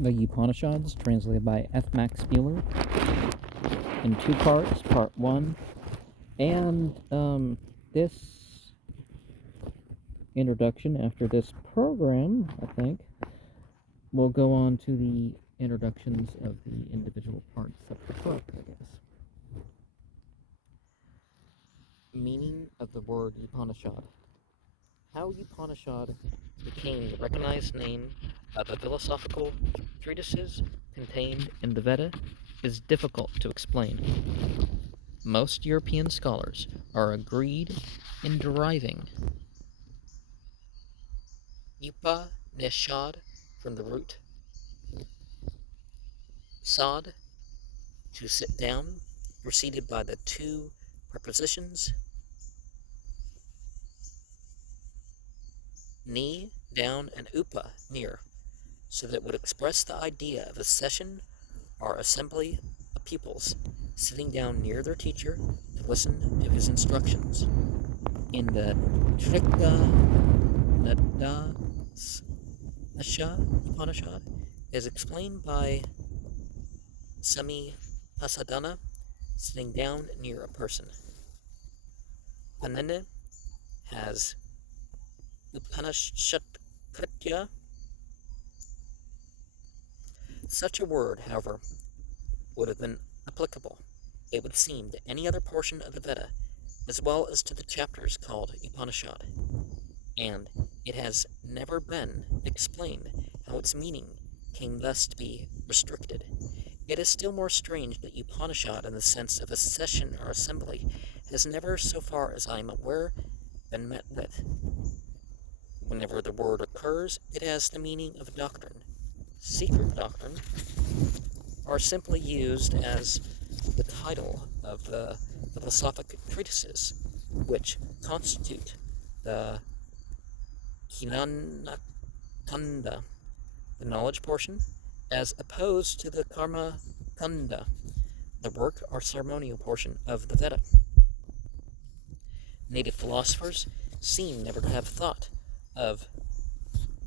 The Upanishads, translated by F. Max Muller, in two parts, part one. And this introduction, after this program, I think, will go on to the introductions of the individual parts of the book, I guess. Meaning of the word Upanishad. How Upanishad became the recognized name of the philosophical treatises contained in the Veda is difficult to explain. Most European scholars are agreed in deriving Upanishad from the root sad, to sit down, preceded by the two prepositions ni, down, and upa, near, so that it would express the idea of a session or assembly of pupils sitting down near their teacher to listen to his instructions. In the Upanishad is explained by Pasadana, sitting down near a person. Panene has Upanishad Kritya. Such a word, however, would have been applicable, it would seem, to any other portion of the Veda, as well as to the chapters called Upanishad, and it has never been explained how its meaning came thus to be restricted. It is still more strange that Upanishad, in the sense of a session or assembly, has never, so far as I am aware, been met with. Whenever the word occurs, it has the meaning of doctrine. Secret doctrine are simply used as the title of the philosophic treatises, which constitute the Hinanakanda, the knowledge portion, as opposed to the Karma Kanda, the work or ceremonial portion of the Veda. Native philosophers seem never to have thought of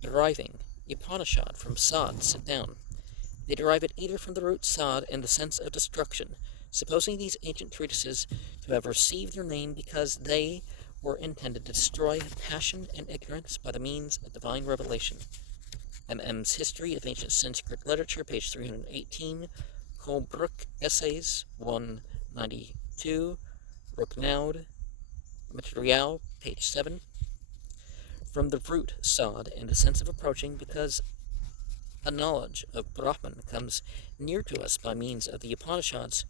deriving Upanishad from sad, sit down. They derive it either from the root sad in the sense of destruction, supposing these ancient treatises to have received their name because they were intended to destroy passion and ignorance by the means of divine revelation. M.M.'s History of Ancient Sanskrit Literature, page 318, Holbrook Essays, 192, Rooknaud, Material, page 7. From the root sad in the sense of approaching, because a knowledge of Brahman comes near to us by means of the Upanishads,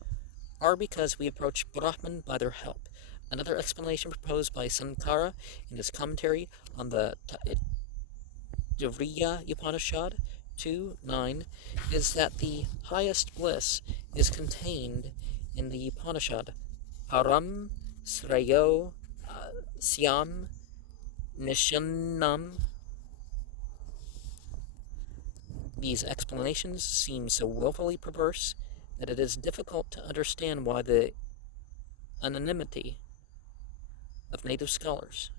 or because we approach Brahman by their help. Another explanation proposed by Sankara in his commentary on the Taittiriya Upanishad 2.9 is that the highest bliss is contained in the Upanishad Param Srayo Syam Nishanam. These explanations seem so willfully perverse that it is difficult to understand why the anonymity of native scholars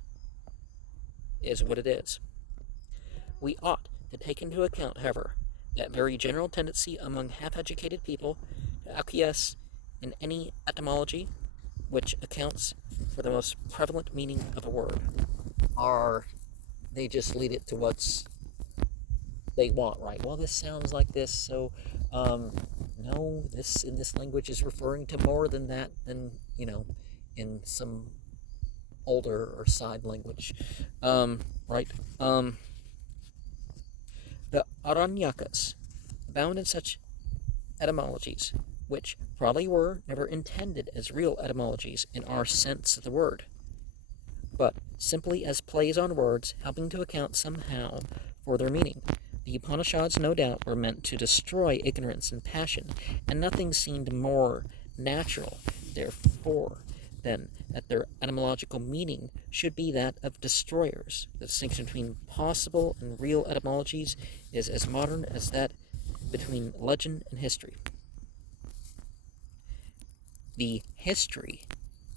is what it is. We ought to take into account, however, that very general tendency among half-educated people to acquiesce in any etymology which accounts for the most prevalent meaning of a word, or they just lead it to what's they want, right? Well, this sounds like this, so no, this in this language is referring to more than that than, in some older or side language, right? The Aranyakas abound in such etymologies, which probably were never intended as real etymologies in our sense of the word, but simply as plays on words, helping to account somehow for their meaning. The Upanishads, no doubt, were meant to destroy ignorance and passion, and nothing seemed more natural, therefore, than that their etymological meaning should be that of destroyers. The distinction between possible and real etymologies is as modern as that between legend and history. The history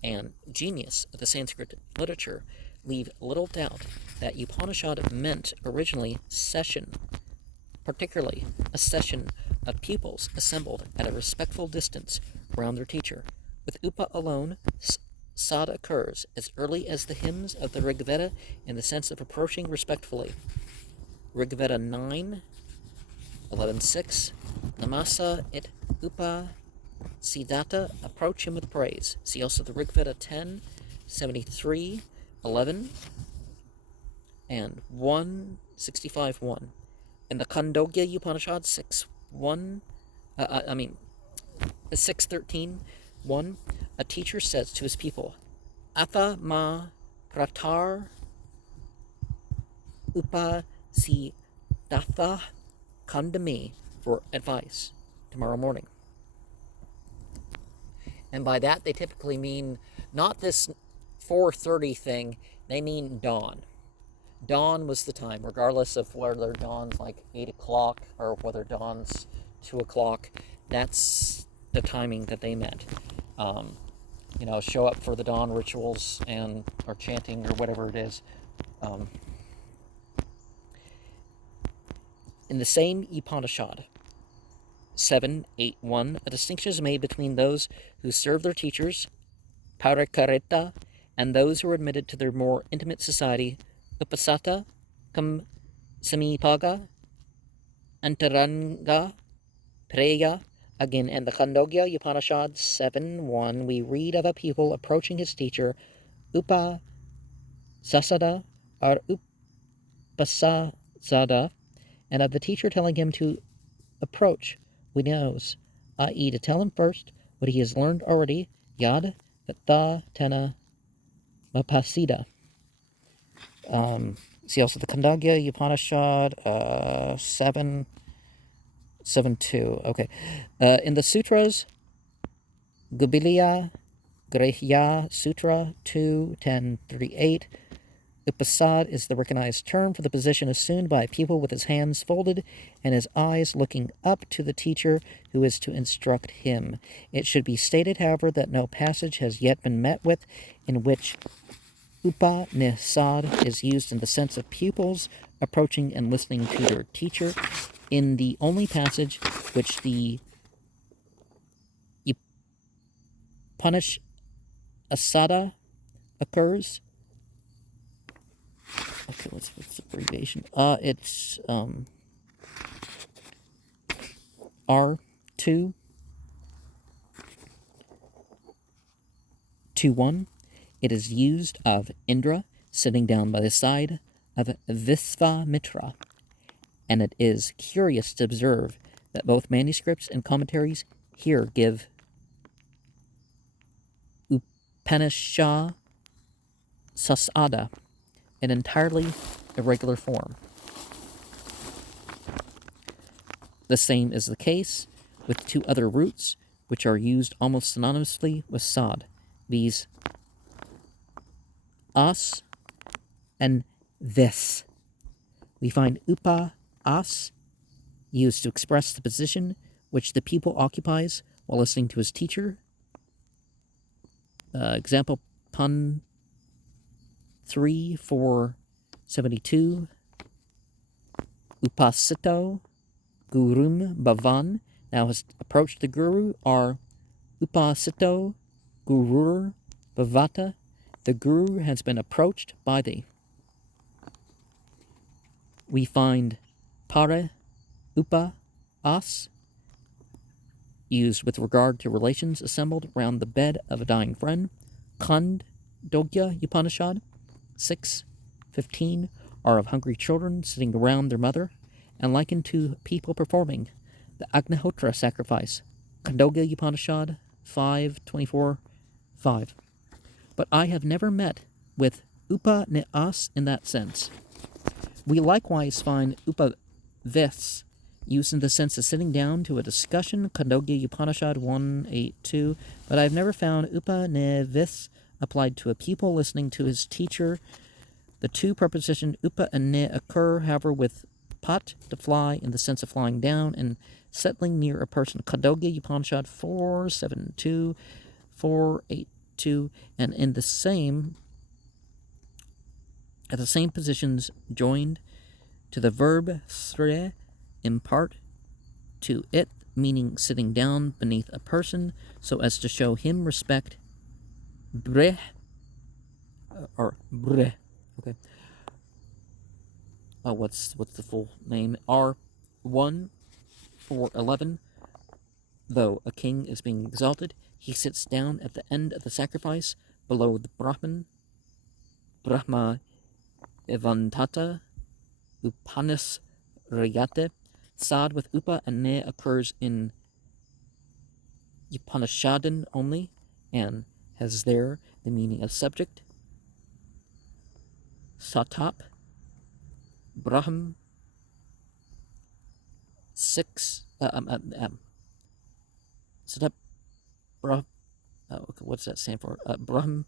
and genius of the Sanskrit literature leave little doubt that Upanishad meant originally session, particularly a session of pupils assembled at a respectful distance round their teacher. With Upa alone, Sad occurs as early as the hymns of the Rig Veda in the sense of approaching respectfully. Rig Veda 9, 11.6, Namasa et Upa Siddhata, approach him with praise. See also the Rig Veda 10, 73, 11, and 165, 1. In the Khandogya Upanishad 6.13, 1, a teacher says to his people, Atha ma pratar upasiddhatha, come to me for advice tomorrow morning. And by that, they typically mean not this 4:30 thing, they mean dawn. Dawn was the time, regardless of whether dawn's like 8 o'clock or whether dawn's 2 o'clock. That's the timing that they meant. Show up for the dawn rituals or chanting or whatever it is. In the same Upanishad, 7.8.1, a distinction is made between those who serve their teachers, parikarita, and those who are admitted to their more intimate society, upasata, samipaga, antaranga, preya. Again, in the Khandogya Upanishad 7.1, we read of a pupil approaching his teacher, upasasada, or upasasada, and of the teacher telling him to approach what he knows, i.e. to tell him first what he has learned already, yad, vata, tena, mapasida. See also the Khandogya Upanishad 7.2. Okay. In the sutras, Gubiliya Grehya Sutra 2.10.38, Upasad is the recognized term for the position assumed by a pupil with his hands folded and his eyes looking up to the teacher who is to instruct him. It should be stated, however, that no passage has yet been met with in which Upanisad is used in the sense of pupils approaching and listening to their teacher. In the only passage which the Upanishad occurs, okay, what's the abbreviation? It's R2 2.1. It is used of Indra sitting down by the side of Visvamitra, and it is curious to observe that both manuscripts and commentaries here give Upanishad Sasada an entirely irregular form. The same is the case with two other roots which are used almost synonymously with sad, viz. As and this. We find as used to express the position which the pupil occupies while listening to his teacher. Example, pun 3.4.72. Upasito gurum bhavan now has approached the guru, are upasito gurur bhavata. The guru has been approached by thee. We find pare, upa, as, used with regard to relations assembled round the bed of a dying friend. Khandogya Upanishad 6.15 are of hungry children sitting around their mother, and likened to people performing the Agnihotra sacrifice. Khandogya Upanishad 5.24, 5. But I have never met with Upanishads in that sense. We likewise find Upavis used in the sense of sitting down to a discussion, Khandogya Upanishad 1.8.2, but I have never found Upanishads applied to a pupil listening to his teacher. The two prepositions upa and ne occur, however, with pat, to fly, in the sense of flying down and settling near a person. Khandogya Upanishad 4.7.2, 4.8.2, and in the same, at the same positions joined to the verb sre impart to it meaning sitting down beneath a person so as to show him respect. Breh, or breh, okay. What's the full name? R1 411. Though a king is being exalted, he sits down at the end of the sacrifice below the Brahman. Brahma Evantata Upanisrayate. Sad with Upa and Ne occurs in Upanishadan only, and has there the meaning of subject. Satap Brahm 6 Satap Brahm, what's that stand for? Brahm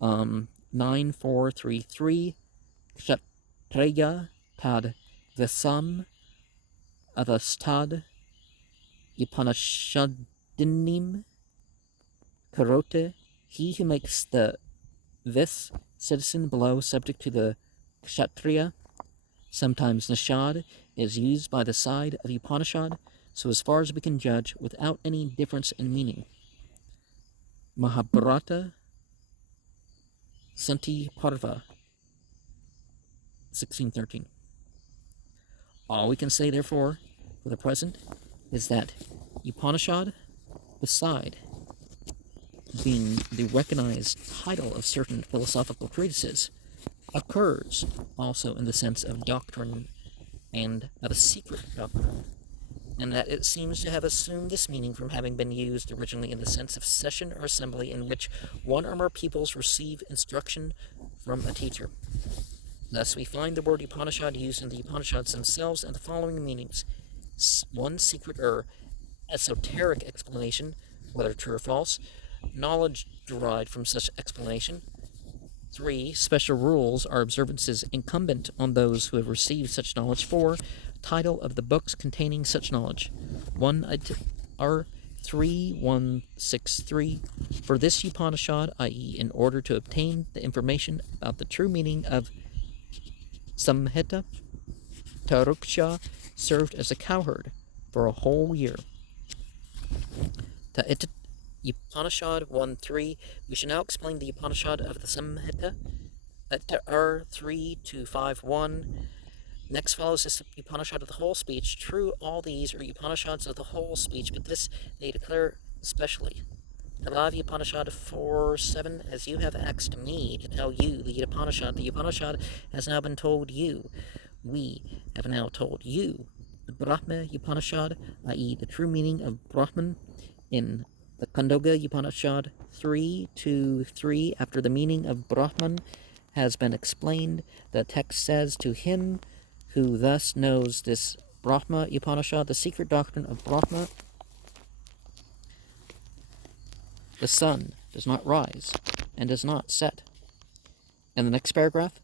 9433 Kshatriya Tad Vesam Avastad Upanishadinim Karote. He who makes the this citizen below subject to the Kshatriya. Sometimes Nishad is used by the side of Upanishad, so as far as we can judge, without any difference in meaning. Mahabharata Santi Parva 1613. All we can say, therefore, for the present, is that Upanishad, beside being the recognized title of certain philosophical treatises, occurs also in the sense of doctrine and of a secret doctrine, and that it seems to have assumed this meaning from having been used originally in the sense of session or assembly in which one or more pupils receive instruction from a teacher. Thus we find the word Upanishad used in the Upanishads themselves in the following meanings: one, secret or esoteric explanation, whether true or false, knowledge derived from such explanation. 3. Special rules or observances incumbent on those who have received such knowledge. 4. Title of the books containing such knowledge. 1 R 3163. For this Upanishad, i.e., in order to obtain the information about the true meaning of Samhita, Taruksha served as a cowherd for a whole year. Upanishad 1.3. We shall now explain the Upanishad of the Samhita. R3-5.1. Next follows this Upanishad of the whole speech. True, all these are Upanishads of the whole speech, but this they declare specially. Alavi Upanishad 4.7. As you have asked me to tell you the Upanishad has now been told you. We have now told you the Brahma Upanishad, i.e., the true meaning of Brahman, in the Khandogya Upanishad 3.2.3. After the meaning of Brahman has been explained, the text says, to him who thus knows this Brahma Upanishad, the secret doctrine of Brahma, the sun does not rise and does not set. In the next paragraph,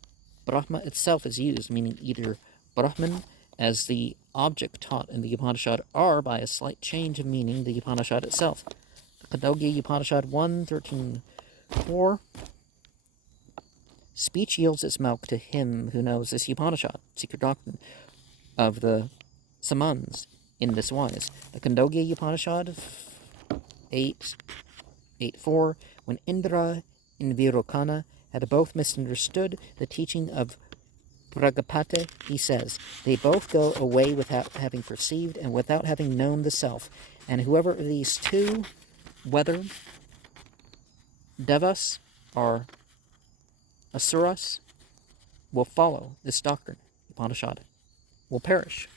Brahma itself is used, meaning either Brahman as the object taught in the Upanishad, or by a slight change of meaning, the Upanishad itself. The Khandogya Upanishad 1.13.4. Speech yields its milk to him who knows this Upanishad, secret doctrine of the Samans, in this wise. The Khandogya Upanishad 8.8.4. When Indra and Virokana had both misunderstood the teaching of Pragapati, he says, they both go away without having perceived and without having known the self. And whoever of these two, whether Devas or Asuras, will follow this doctrine, Upanishad, will perish.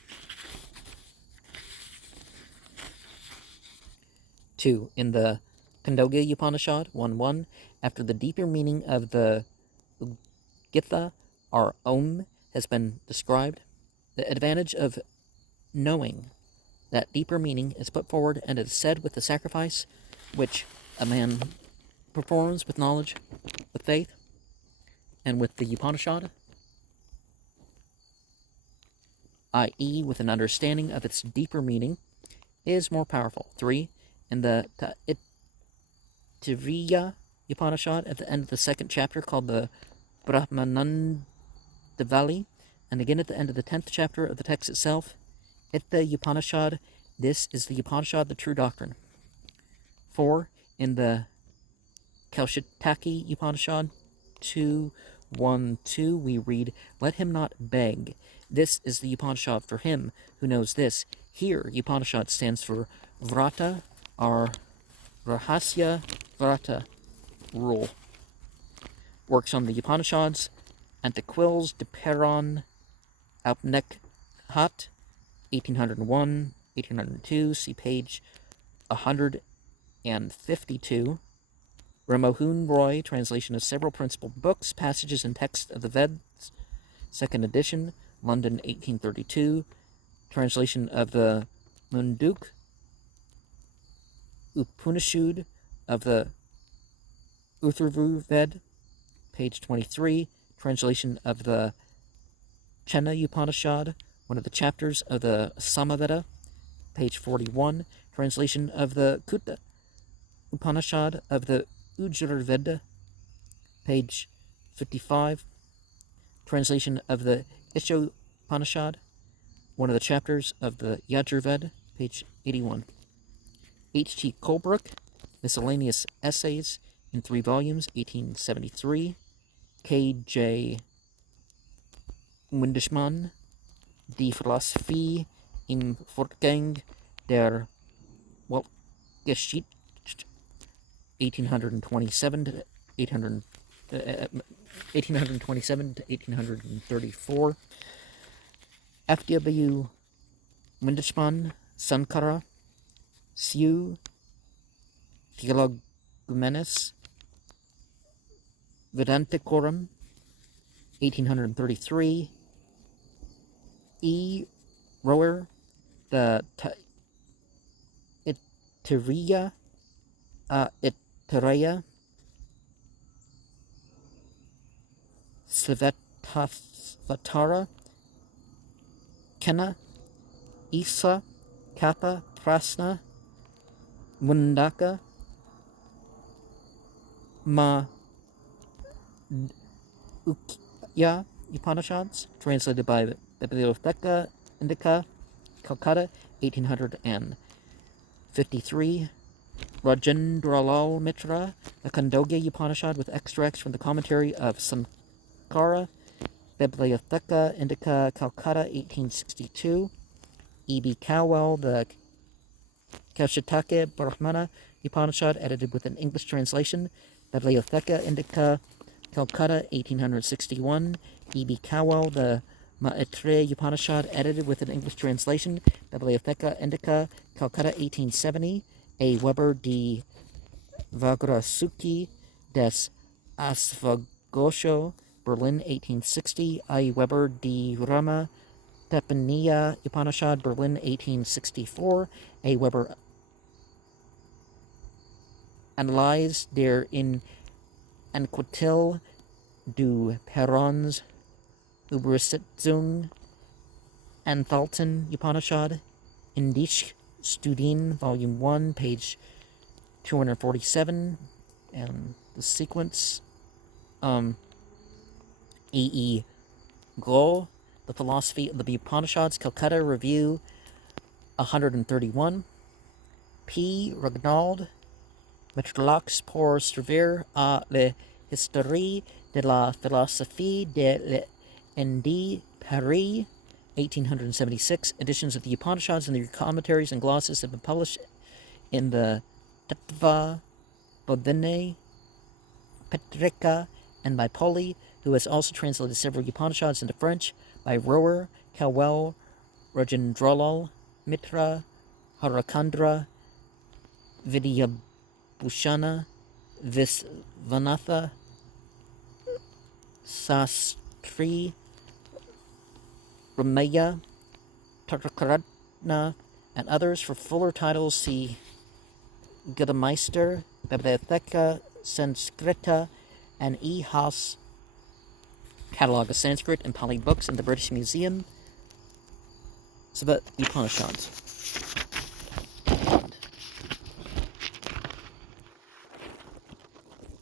2. In the Khandogya Upanishad 1.1, after the deeper meaning of the Gita or Om has been described, the advantage of knowing that deeper meaning is put forward, and it is said with the sacrifice which a man performs with knowledge, with faith, and with the Upanishad, i.e., with an understanding of its deeper meaning, is more powerful. 3. In the Taittiriya Upanishad, at the end of the second chapter, called the Brahmanandavali, and again at the end of the 10th chapter of the text itself, Ittha Upanishad, this is the Upanishad, the true doctrine. 4. In the Kaushitaki Upanishad 2.1.2, we read, let him not beg. This is the Upanishad for him who knows this. Here, Upanishad stands for Vrata, or Rahasya Vrata, rule. Works on the Upanishads, Antiquills de Peron Alpnekhat, 1801, 1802, see page 152. Ramohun Roy, translation of several principal books, passages and texts of the Veds, 2nd edition, London, 1832. Translation of the Munduk Upanishad of the Utharvu Ved, page 23. Translation of the Chena Upanishad, one of the chapters of the Samaveda, page 41. Translation of the Kutta Upanishad of the Ujjveda, page 55. Translation of the Isho Upanishad, one of the chapters of the Yajurved, page 81. H.T. Colebrook, Miscellaneous Essays, in 3 volumes, 1873. K.J. Windishmann, Die Philosophie im Fortgang der Weltgeschichte, 1827 to 1834. F.W. Windishmann, Sankara, Seu Theologumenes, Vedanticorum, 1833. E. Rower, the Iteria, Svetara, Kenna, Isa, Kappa, Prasna, Mundaka, Ma Ukya Upanishads, translated by Bibliotheca Indica, Calcutta, 1853. Rajendralal Mitra, the Khandogya Upanishad with extracts from the commentary of Sankara, Bibliotheca Indica, Calcutta, 1862. E.B. Cowell, the Kaushitaki Brahmana Upanishad, edited with an English translation, Bibliotheca Indica, Calcutta, 1861. E.B. Cowell, the Maitreya Upanishad, edited with an English translation, Bibliotheca Indica, Calcutta, 1870. A. Weber de Vagrasuki des Asvagosho, Berlin, 1860. A. Weber de Rama Tepaniya Upanishad, Berlin, 1864. A. Weber Analyse der in Anquetil du Perons Übersetzung Anthalten Upanishad, Indisch Studien, Volume 1, page 247, and the sequence. E. Go, The Philosophy of the Upanishads, Calcutta, Review 131. P. Ragnald, Métrologues pour servir à l'histoire de la philosophie de l'Inde, Paris, 1876. Editions of the Upanishads and their commentaries and glosses have been published in the Tattva Bodhine Petrika and by Poli, who has also translated several Upanishads into French, by Rower, Cowell, Rajendralal Mitra, Harakandra, Vidyabhushana, Visvanatha, Sastri, Ramaya, Tarkaratna, and others. For fuller titles, see Gudameister, Bibliotheca Sanskrita, and E. Haas Catalog of Sanskrit and Pali Books in the British Museum. So, but Upanishads.